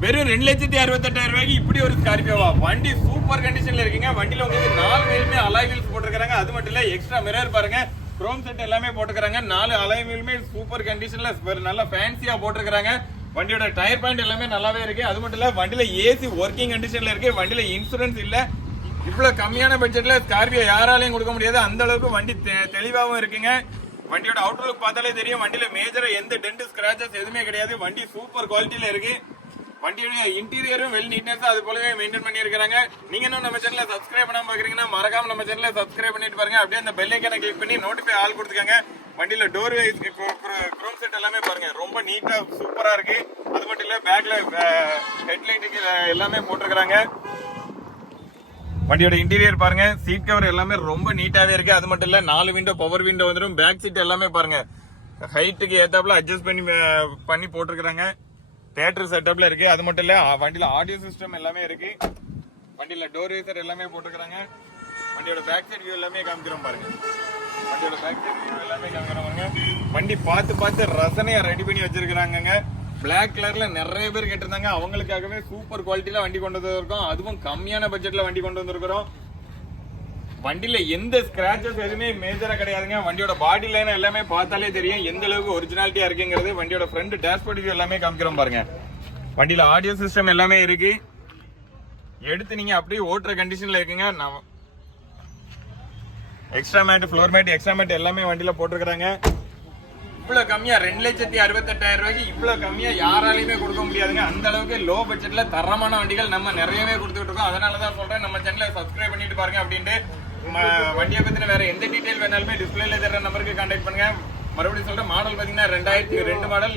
வெறும் ரெண்டு லட்சத்தி அறுபத்தெட்டாயிரம் ரூபாய்க்கு இப்படி ஒரு ஸ்கார்பியோவா வண்டி சூப்பர் கண்டிஷன்ல இருக்குங்க. வண்டியில உங்களுக்கு நாலு வீலுமே அலாய் வீல்ஸ் போட்டிருக்காங்க அது மட்டும் இல்ல எக்ஸ்ட்ரா மிரர் பாருங்க. குரோம் செட் எல்லாமே போட்டுக்கிறாங்க நாலு அலாய் வீலுமே சூப்பர் கண்டிஷன்ல நல்லா ஃபேன்சியா போட்டிருக்காங்க வண்டியோட டயர் பாயிண்ட் எல்லாமே நல்லாவே இருக்கு. அது மட்டும் இல்ல வண்டியில ஏசி ஒர்க்கிங் கண்டிஷன்ல இருக்கு. வண்டியில இன்சூரன்ஸ் இல்ல. இவ்வளவு கம்மியான பட்ஜெட்ல ஸ்கார்பியோ யாராலையும் கொடுக்க முடியாது. அந்த அளவுக்கு வண்டி தெ- இருக்குங்க. வண்டியோட அவுட்லுக் பார்த்தாலே தெரியும். வண்டியில மேஜரா எந்த டென்ட் ஸ்கிராச்சஸ் எதுவுமே கிடையாது. வண்டி சூப்பர் குவாலிட்டியில இருக்கு. வண்டியோட இன்டீரியரும் வெல் நீட்னஸ் அது போலவே மெயின்டைன் பண்ணியிருக்காங்க நீங்க இன்னும் நம்ம சேனலை சப்ஸ்கிரைப் பண்ணாம பாக்குறீங்கன்னா மறக்காம நம்ம சேனலை சப்ஸ்கிரைப் பண்ணிட்டு பாருங்க. அப்படியே அந்த பெல் ஐக்கனை கிளிக் பண்ணி நோட்டிஃபை ஆல் கொடுத்துக்கங்க. வண்டியில டோர் வைஸ் குரோம் செட் எல்லாமே பாருங்க. ரொம்ப நீட்டா சூப்பரா இருக்கு. அது மட்டும் இல்ல பேக்ல ஹெட்லைட்டுக்கு எல்லாமே போட்டிருக்கிறாங்க. வண்டியோட இன்டீரியர் பாருங்க. சீட் கவர் எல்லாமே ரொம்ப நீட்டாவே இருக்கு. அது மட்டும் இல்ல நாலு விண்டோ பவர் விண்டோ வந்துடும் பேக் சீட் எல்லாமே பாருங்க. ஹைட்டுக்கு ஏத்தாப்புல அட்ஜஸ்ட் பண்ணி பண்ணி போட்டிருக்கிறாங்க. தேட்டர் செட்டப்ல இருக்கு. அது மட்டும் இல்ல வண்டியில ஆடியோ சிஸ்டம் எல்லாமே இருக்கு. வண்டியில டோர் ரேசர் எல்லாமே போட்டுக்கிறாங்க. வண்டியோட பேக் சைட் வியூ எல்லாமே காமிக்கிறோம் பாருங்க. வண்டியோட பேக் சைட் வியூ எல்லாமே காமிக்கிறோம் பாருங்க. வண்டி பார்த்து பார்த்து ரசனையா ரெடி பண்ணி வச்சிருக்கிறாங்க பிளாக் கலர்ல நிறைய பேர் கேட்டிருந்தாங்க. அவங்களுக்காகவே சூப்பர் குவாலிட்டியில வண்டி கொண்டு வந்திருக்கோம். அதுவும் கம்மியான பட்ஜெட்ல வண்டி கொண்டு வந்திருக்கிறோம். வண்டியில எந்த ஸ்கிராச்சஸ் எதுவுமே மேஜரா கிடையாதுங்க. வண்டியோட பாடி லைன் எல்லாமே பார்த்தாலே தெரியும். எந்த அளவுக்கு ஒரிஜினாலிட்டியா இருக்குங்கிறது வண்டியோட ஃப்ரண்ட் டேஷ்போர்ட் எல்லாமே காமிக்கிறோம் பாருங்க. வண்டியில ஆடியோ சிஸ்டம் எல்லாமே இருக்கு. எடுத்து நீங்க அப்படியே ஓட்டுற கண்டிஷன்ல இருக்குங்க. நான் extra mat floor mat extra mat எல்லாமே வண்டியில போட்டிருக்கிறாங்க. இவ்வளவு கம்மியா ரெண்டு லட்சத்தி அறுபத்தெட்டாயிரம் ரூபாய்க்கு இவ்வளவு கம்மியா யாராலையுமே கொடுக்க முடியாதுங்க. அந்த அளவுக்கு லோ பட்ஜெட்ல தரமான வண்டிகள் நம்ம நிறையவே கொடுத்துட்டு இருக்கோம். அதனாலதான் சொல்றேன். நம்ம சேனலை சப்ஸ்கிரைப் பண்ணிட்டு பாருங்க அப்படின்ட்டு. வண்டியை பத்தின வேற எந்த டீடைல் வேணாலுமே டிஸ்பிளேல தர நம்பருக்கு கான்டாக்ட் பண்ணுங்க. மறுபடியும் சொல்றேன் மாடல் பாத்தீங்கன்னா ரெண்டாயிரத்தி ரெண்டு மாடல்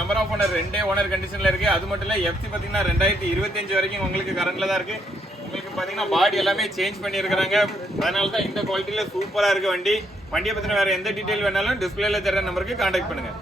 நம்பர் ஆஃப் ஓனர் ரெண்டே ஓனர் கண்டிஷன்ல இருக்கு. அது மட்டும் இல்ல எஃப்சி பாத்தீங்கன்னா ரெண்டாயிரத்தி இருபத்தஞ்சு வரைக்கும் உங்களுக்கு கரண்ட்ல தான் இருக்கு. உங்களுக்கு பாத்தீங்கன்னா பாடி எல்லாமே சேஞ்ச் பண்ணியிருக்காங்க அதனால தான் இந்த குவாலிட்டியில சூப்பரா இருக்கு வண்டி. வண்டியை பத்தின வேற எந்த டீடைல் வேணாலும் டிஸ்பிளேல தர நம்பருக்கு கான்டாக்ட் பண்ணுங்க.